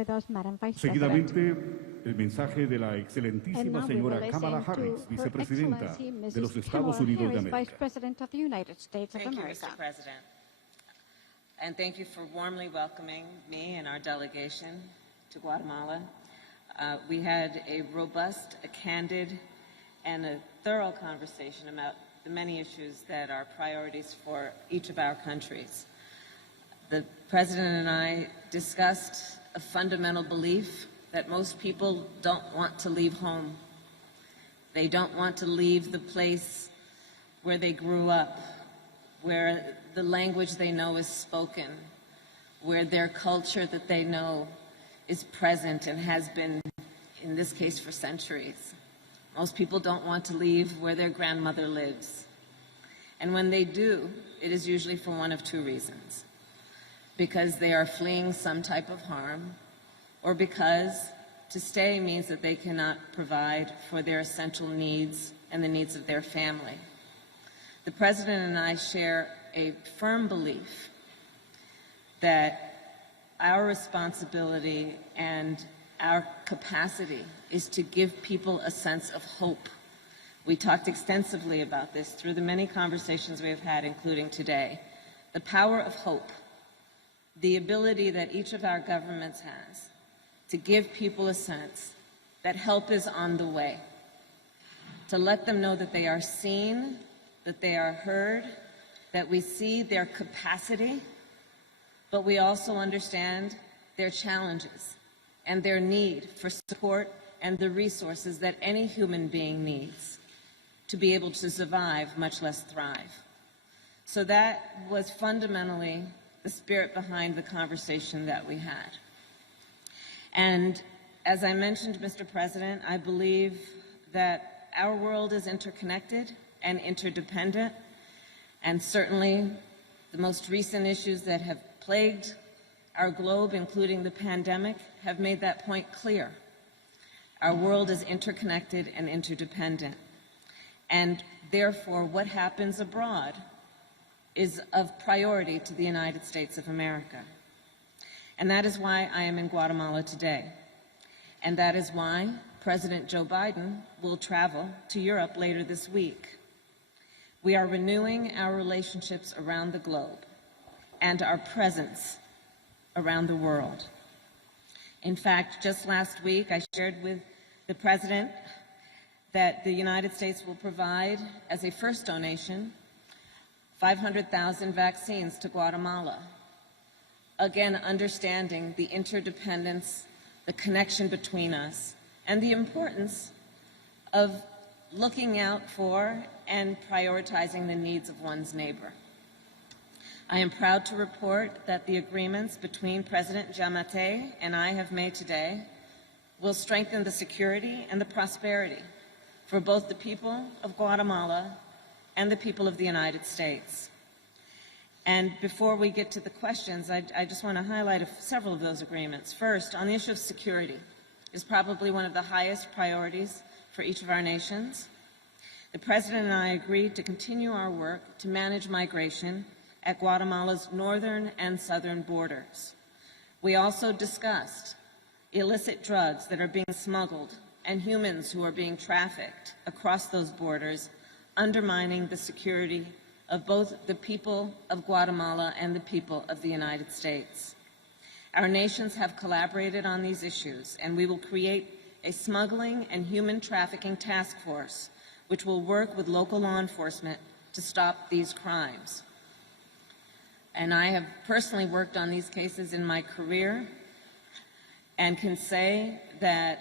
with us, Madam Vice Seguidamente, President. el mensaje de la excelentísima señora Kamala Harris, vicepresidenta de los Estados Unidos de América. Vice President of the United States of America. Thank you, Mr. President. And thank you for warmly welcoming me and our delegation to Guatemala. We had a robust, a candid, and a thorough conversation about the many issues that are priorities for each of our countries. The President and I discussed a fundamental belief that most people don't want to leave home. They don't want to leave the place where they grew up, where the language they know is spoken, where their culture that they know is present and has been, in this case, for centuries. Most people don't want to leave where their grandmother lives. And when they do, it is usually for one of two reasons. Because they are fleeing some type of harm, or because to stay means that they cannot provide for their essential needs and the needs of their family. The President and I share a firm belief that our responsibility and our capacity is to give people a sense of hope. We talked extensively about this through the many conversations we have had, including today. The power of hope, the ability that each of our governments has to give people a sense that help is on the way, to let them know that they are seen, that they are heard, that we see their capacity, but we also understand their challenges and their need for support and the resources that any human being needs to be able to survive, much less thrive. So that was fundamentally the spirit behind the conversation that we had. And as I mentioned, Mr. President, I believe that our world is interconnected and interdependent, and certainly the most recent issues that have plagued our globe, including the pandemic, have made that point clear. Our world is interconnected and interdependent, and therefore what happens abroad is of priority to the United States of America. And that is why I am in Guatemala today. And that is why President Joe Biden will travel to Europe later this week. We are renewing our relationships around the globe and our presence around the world. In fact, just last week, I shared with the President that the United States will provide, as a first donation, 500,000 vaccines to Guatemala. Again, understanding the interdependence, the connection between us, and the importance of looking out for and prioritizing the needs of one's neighbor. I am proud to report that the agreements between President Giammattei and I have made today will strengthen the security and the prosperity for both the people of Guatemala and the people of the United States. And before we get to the questions, I just want to highlight several of those agreements. First, on the issue of security, is probably one of the highest priorities for each of our nations. The President and I agreed to continue our work to manage migration at Guatemala's northern and southern borders. We also discussed illicit drugs that are being smuggled and humans who are being trafficked across those borders, undermining the security of both the people of Guatemala and the people of the United States. Our nations have collaborated on these issues, and we will create a smuggling and human trafficking task force which will work with local law enforcement to stop these crimes. And I have personally worked on these cases in my career and can say that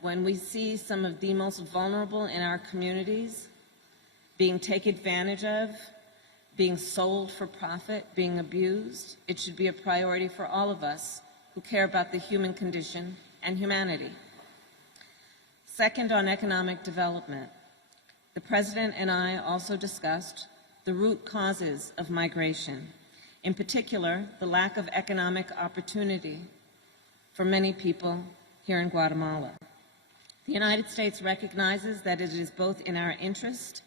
when we see some of the most vulnerable in our communities being taken advantage of, being sold for profit, being abused, it should be a priority for all of us who care about the human condition and humanity. Second, on economic development, the President and I also discussed the root causes of migration, in particular, the lack of economic opportunity for many people here in Guatemala. The United States recognizes that it is both in our interest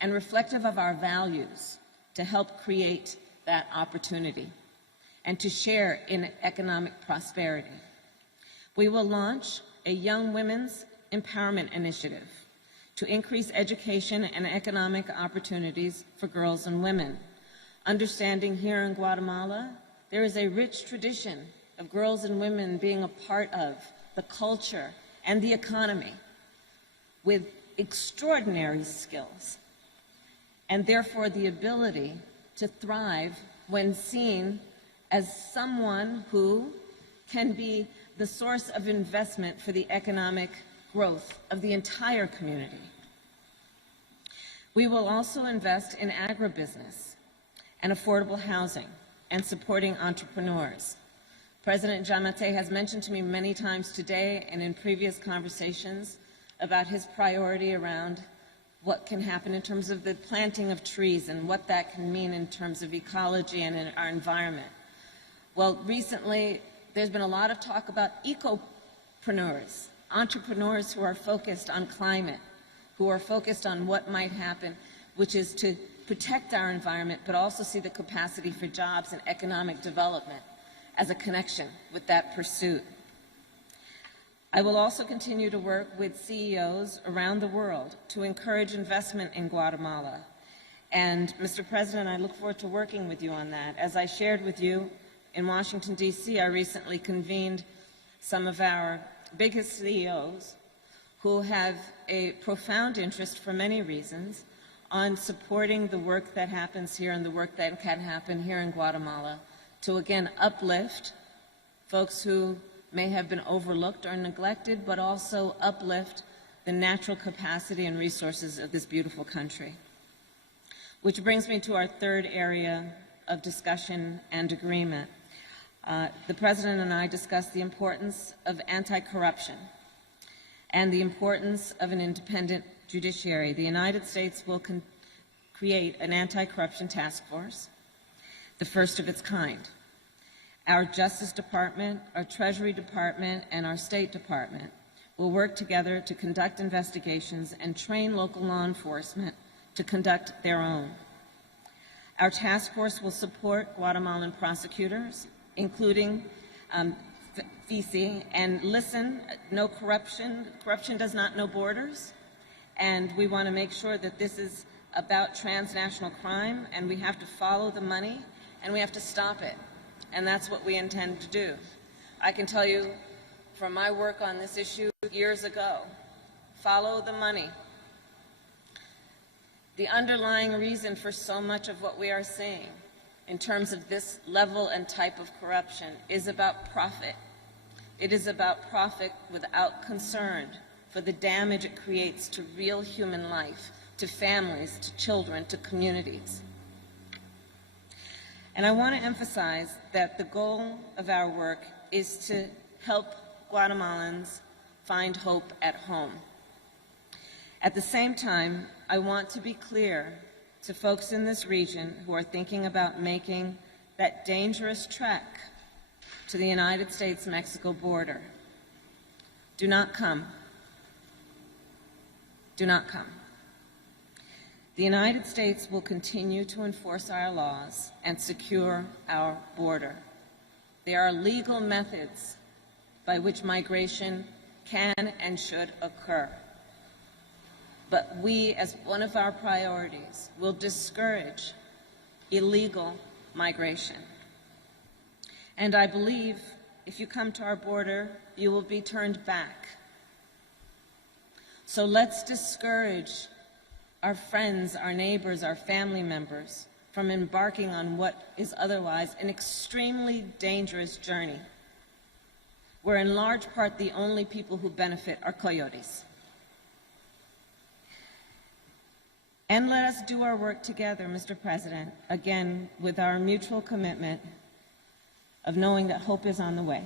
and reflective of our values to help create that opportunity and to share in economic prosperity. We will launch a Young Women's Empowerment Initiative to increase education and economic opportunities for girls and women. Understanding here in Guatemala, there is a rich tradition of girls and women being a part of the culture and the economy with extraordinary skills, and therefore the ability to thrive when seen as someone who can be the source of investment for the economic growth of the entire community. We will also invest in agribusiness and affordable housing and supporting entrepreneurs. President Giammattei has mentioned to me many times today and in previous conversations about his priority around what can happen in terms of the planting of trees and what that can mean in terms of ecology and in our environment. Well, recently, there's been a lot of talk about ecopreneurs, entrepreneurs who are focused on climate, who are focused on what might happen, which is to protect our environment, but also see the capacity for jobs and economic development as a connection with that pursuit. I will also continue to work with CEOs around the world to encourage investment in Guatemala. And, Mr. President, I look forward to working with you on that. As I shared with you in Washington, D.C., I recently convened some of our biggest CEOs who have a profound interest, for many reasons, on supporting the work that happens here and the work that can happen here in Guatemala to, again, uplift folks who may have been overlooked or neglected, but also uplift the natural capacity and resources of this beautiful country. Which brings me to our third area of discussion and agreement. The President and I discussed the importance of anti-corruption and the importance of an independent judiciary. The United States will create an anti-corruption task force, the first of its kind. Our Justice Department, our Treasury Department, and our State Department will work together to conduct investigations and train local law enforcement to conduct their own. Our task force will support Guatemalan prosecutors, including FICI, and listen, no corruption. Corruption does not know borders, and we want to make sure that this is about transnational crime, and we have to follow the money, and we have to stop it. And that's what we intend to do. I can tell you from my work on this issue years ago, follow the money. The underlying reason for so much of what we are seeing in terms of this level and type of corruption is about profit. It is about profit without concern for the damage it creates to real human life, to families, to children, to communities. And I want to emphasize that the goal of our work is to help Guatemalans find hope at home. At the same time, I want to be clear to folks in this region who are thinking about making that dangerous trek to the United States-Mexico border. Do not come. Do not come. The United States will continue to enforce our laws and secure our border. There are legal methods by which migration can and should occur. But we, as one of our priorities, will discourage illegal migration. And I believe if you come to our border, you will be turned back. So let's discourage our friends, our neighbors, our family members from embarking on what is otherwise an extremely dangerous journey, where in large part the only people who benefit are coyotes. And let us do our work together, Mr. President, again, with our mutual commitment of knowing that hope is on the way.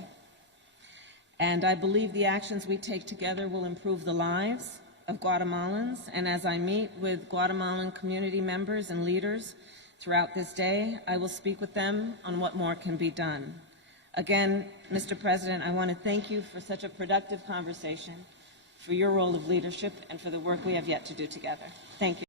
And I believe the actions we take together will improve the lives of Guatemalans, and as I meet with Guatemalan community members and leaders throughout this day, I will speak with them on what more can be done. Again, Mr. President, I want to thank you for such a productive conversation, for your role of leadership, and for the work we have yet to do together. Thank you.